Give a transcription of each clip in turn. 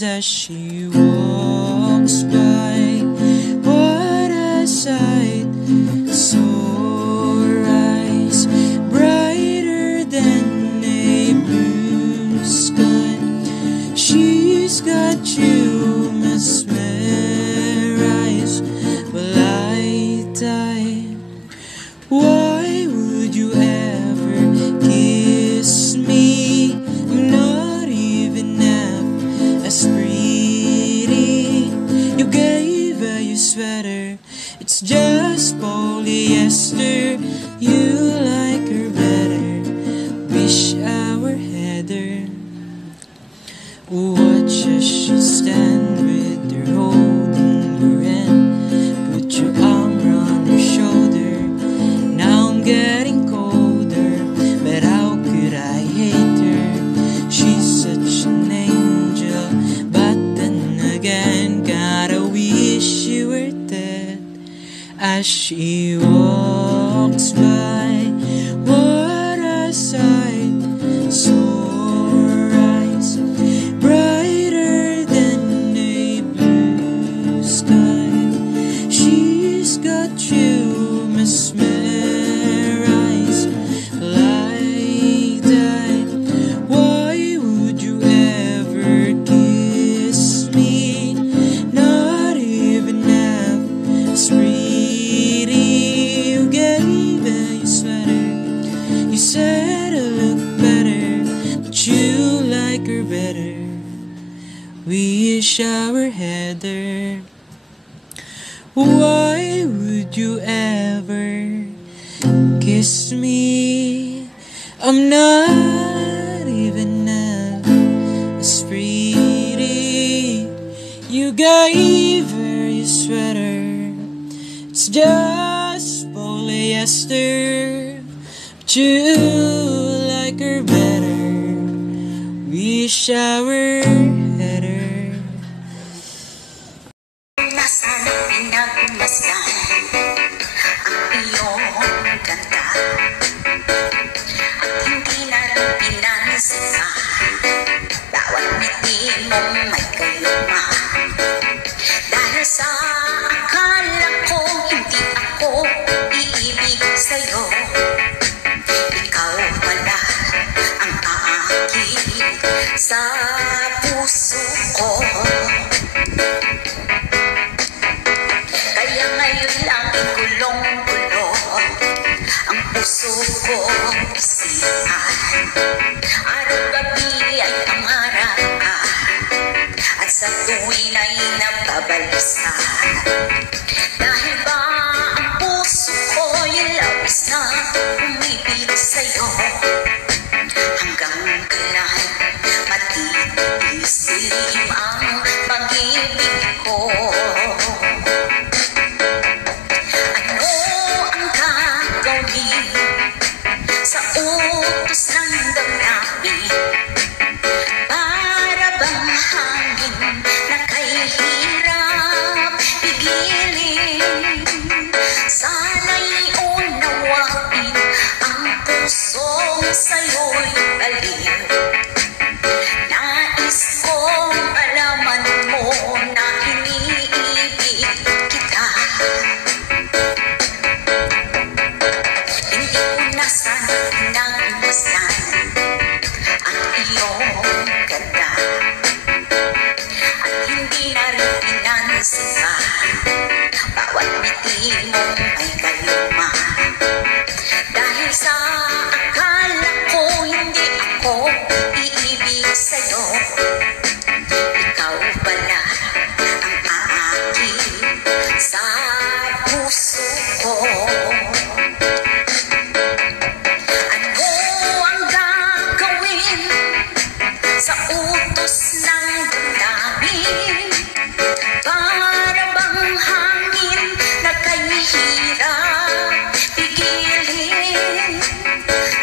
As she walks by, what a sight, so rise, brighter than a blue sky. She's got you mesmerized, well I die. Why would you ever kiss me? I'm not even as pretty. You gave her your sweater, it's just polyester. You like her better, wish I were Heather. Watch as she stand with her holding your hand, put your arm around her shoulder. Now I'm getting colder, but how could I hate her? She's such an angel, but then again, gotta wish you were dead. As she walks by, what a sight, so rise, brighter we shower heather. Why would you ever kiss me? I'm not even as pretty. You gave her your sweater, it's just polyester, but you like her better. We shower header. Nasaan pinagmasdan ang iyong ganda, at hindi na rin pinansin pa bawat ngiti mong may kayuma. Dahil sa akala ko hindi ako iibig sa'yo, ikaw pala ang aakit sa puso ko. Kaya ngayon lang ikulong-gulo ang puso ko isipan. Araw-gabi ay pangarap ka, at sa tuwin ay nababalisan. Dahil ba ang puso ko'y labis na umibig sa'yo, hanggang kailan matitiis ang pag-ibig ko. Ano ang gagawin sa utos ng damdamin? Para bang hangin na kahirap pigilin? Sana'y unawain ang pusong sa'yo'y baliw. Nais kong malaman mo na iniibig kita. Hindi ko na sana pinagmasdan ang iyong ganda, at hindi na rin pinansin pa bawat ngiti mong may kayuma. Dahil sa akala ko hindi ako iibig sa'yo, ikaw pala ang aakit sa puso ko. Ano ang gagawin sa utos ng damdamin? Para bang hangin na kahirap pigilin?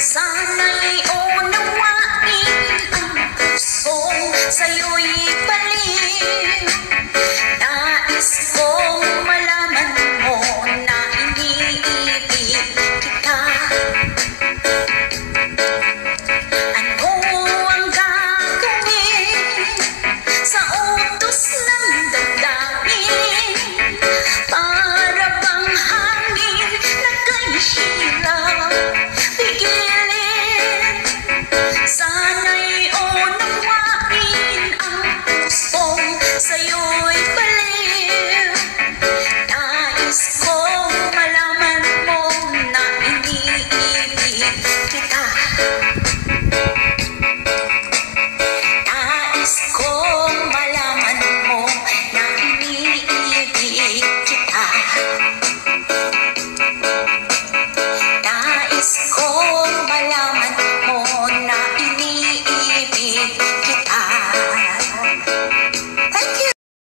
Sana'y unawain ang pusong sa'yo'y baliw. Nais kong malaman mo na iniibig kita. Ano ang gagawin sa utos ng damdamin? Para bang hangin na kahirap pigilin? Sana'y unawain ang pusong sa'yo'y baliw. Nais kong malaman mo na iniibig kita. Nais kong malaman mo na iniibig kita.